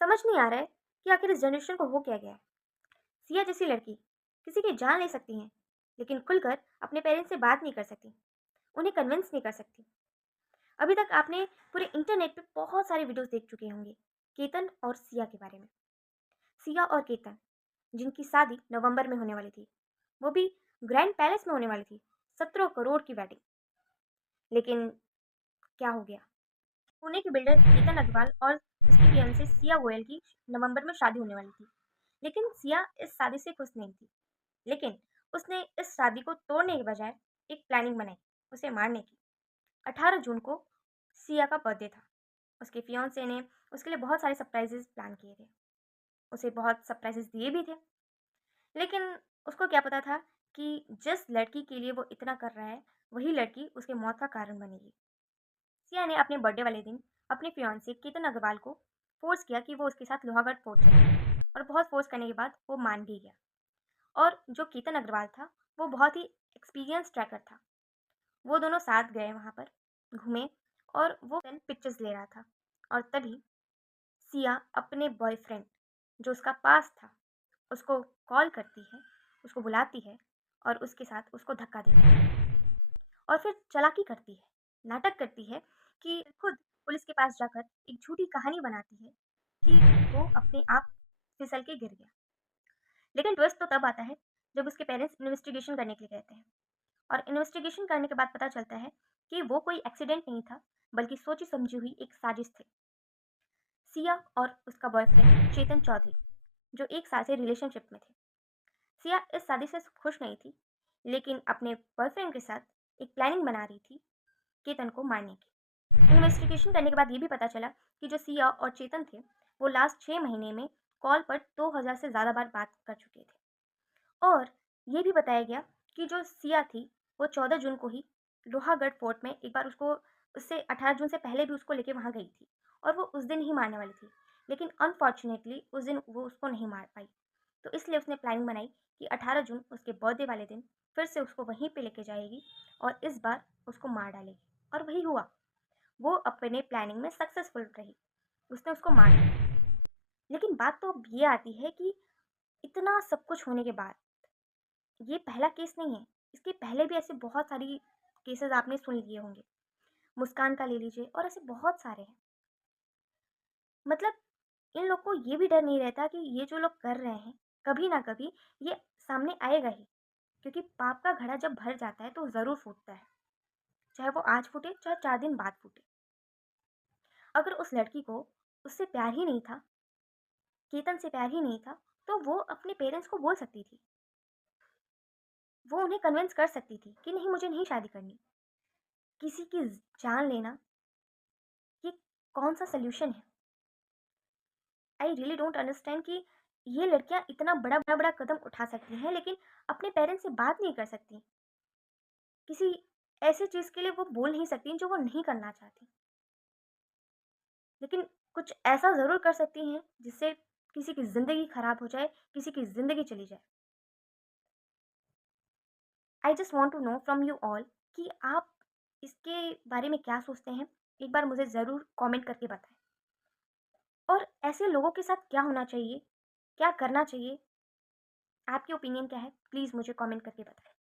समझ नहीं आ रहा है कि आखिर इस जनरेशन को हो क्या गया है। सिया जैसी लड़की किसी की जान ले सकती हैं, लेकिन खुलकर अपने पेरेंट्स से बात नहीं कर सकती, उन्हें कन्विंस नहीं कर सकती। अभी तक आपने पूरे इंटरनेट पे बहुत सारे वीडियोस देख चुके होंगे केतन और सिया के बारे में। सिया और केतन जिनकी शादी नवंबर में होने वाली थी, वो भी ग्रैंड पैलेस में होने वाली थी, 17 करोड़ की वेडिंग। लेकिन क्या हो गया? पुणे के बिल्डर केतन अग्रवाल और उसकी फियांसे सिया गोयल की नवंबर में शादी होने वाली थी। लेकिन सिया इस शादी से खुश नहीं थी। लेकिन उसने इस शादी को तोड़ने के बजाय एक प्लानिंग बनाई, उसे मारने की। 18 जून को सिया का बर्थडे था। उसके फियांसे ने उसके लिए बहुत सारे सरप्राइजेस प्लान किए थे। उसे बहुत सरप्राइजेस दिए भी थे। लेकिन उसको क्या पता था कि जिस लड़की के लिए वो इतना कर रहा है, वही लड़की उसके मौत का कारण बनेगी। सिया ने अपने बर्थडे वाले दिन अपने फियांसे केतन अग्रवाल को फोर्स किया कि वो उसके साथ लोहागढ़ फोर्ट चले, और बहुत फोर्स करने के बाद वो मान भी गया। और जो केतन अग्रवाल था, वो बहुत ही एक्सपीरियंस ट्रैकर था। वो दोनों साथ गए वहाँ पर, घूमे, और वो पिक्चर्स ले रहा था। और तभी सिया अपने बॉयफ्रेंड जो उसका पास था, उसको कॉल करती है, उसको बुलाती है और उसके साथ उसको धक्का देती है। और फिर चालाकी करती है, नाटक करती है कि खुद पुलिस के पास जाकर एक झूठी कहानी बनाती है कि वो अपने आप फिसल के गिर गया। लेकिन ट्विस्ट तो तब आता है जब उसके पेरेंट्स इन्वेस्टिगेशन करने के लिए कहते हैं, और इन्वेस्टिगेशन करने के बाद पता चलता है कि वो कोई एक्सीडेंट नहीं था, बल्कि सोची समझी हुई एक साजिश थी। सिया और उसका बॉयफ्रेंड चेतन चौधरी जो 1 साल से रिलेशनशिप में थे। सिया इस शादी से खुश नहीं थी, लेकिन अपने बॉयफ्रेंड के साथ एक प्लानिंग बना रही थी केतन को मारने की। इन्वेस्टिगेशन करने के बाद ये भी पता चला कि जो सिया और चेतन थे, वो लास्ट 6 महीने में कॉल पर 2000 से ज़्यादा बार बात कर चुके थे। और ये भी बताया गया कि जो सिया थी, वो 14 जून को ही लोहागढ़ फोर्ट में एक बार उसको, उससे 18 जून से पहले भी उसको लेके वहाँ गई थी, और वो उस दिन ही मारने वाली थी। लेकिन अनफॉर्चुनेटली उस दिन वो उसको नहीं मार पाई। तो इसलिए उसने प्लानिंग बनाई कि 18 जून उसके बर्थडे वाले दिन फिर से उसको वहीं पे लेके जाएगी, और इस बार उसको मार डालेगी। और वही हुआ। वो अपने प्लानिंग में सक्सेसफुल रही। उसने उसको मार दिया। लेकिन बात तो अब ये आती है कि इतना सब कुछ होने के बाद, ये पहला केस नहीं है। इसके पहले भी ऐसे बहुत सारी केसेस आपने सुन लिए होंगे। मुस्कान का ले लीजिए, और ऐसे बहुत सारे हैं। मतलब इन लोग को ये भी डर नहीं रहता कि ये जो लोग कर रहे हैं, कभी ना कभी ये सामने आएगा ही। क्योंकि पाप का घड़ा जब भर जाता है तो ज़रूर फूटता है, चाहे वो आज फूटे, चाहे 4 दिन बाद फूटे। अगर उस लड़की को उससे प्यार ही नहीं था, केतन से प्यार ही नहीं था, तो वो अपने पेरेंट्स को बोल सकती थी। वो उन्हें कन्विंस कर सकती थी कि नहीं, मुझे नहीं शादी करनी। किसी की जान लेना, ये कौन सा सोल्यूशन है? आई रियली डोंट अंडरस्टैंड कि ये लड़कियां इतना बड़ा बड़ा बड़ा कदम उठा सकती हैं, लेकिन अपने पेरेंट्स से बात नहीं कर सकती। किसी ऐसी चीज़ के लिए वो बोल नहीं सकती जो वो नहीं करना चाहती, लेकिन कुछ ऐसा ज़रूर कर सकती हैं जिससे किसी की ज़िंदगी खराब हो जाए, किसी की ज़िंदगी चली जाए। I just want to know from you all कि आप इसके बारे में क्या सोचते हैं। एक बार मुझे ज़रूर कमेंट करके बताएं। और ऐसे लोगों के साथ क्या होना चाहिए, क्या करना चाहिए, आपकी ओपिनियन क्या है, प्लीज़ मुझे कमेंट करके बताएं।